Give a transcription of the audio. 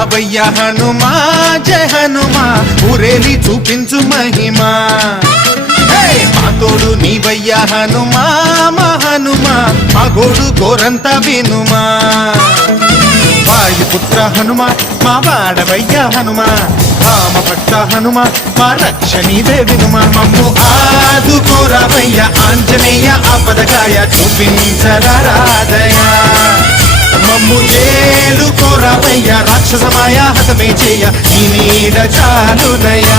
రావయ్య హనుమా జయ హనుమా ఊరేలి చూపించు మహిమా మా తోడు నీవయ్య హనుమా మా హనుమా మా గోడు గోరంత వినుమా వాయుపుత్ర హనుమా మా వాడవయ్య హనుమా రామభక్త హనుమా మా రక్షణీవే వినుమా మమ్ము ఆదుకోరావయ్య ఆంజనేయ ఆపదకాయ చూపించరాదయ మమ్ము ఏలుకోరావయ్య రాక్షసమాయ హతమే చేయ నీ నీడ చాలునయా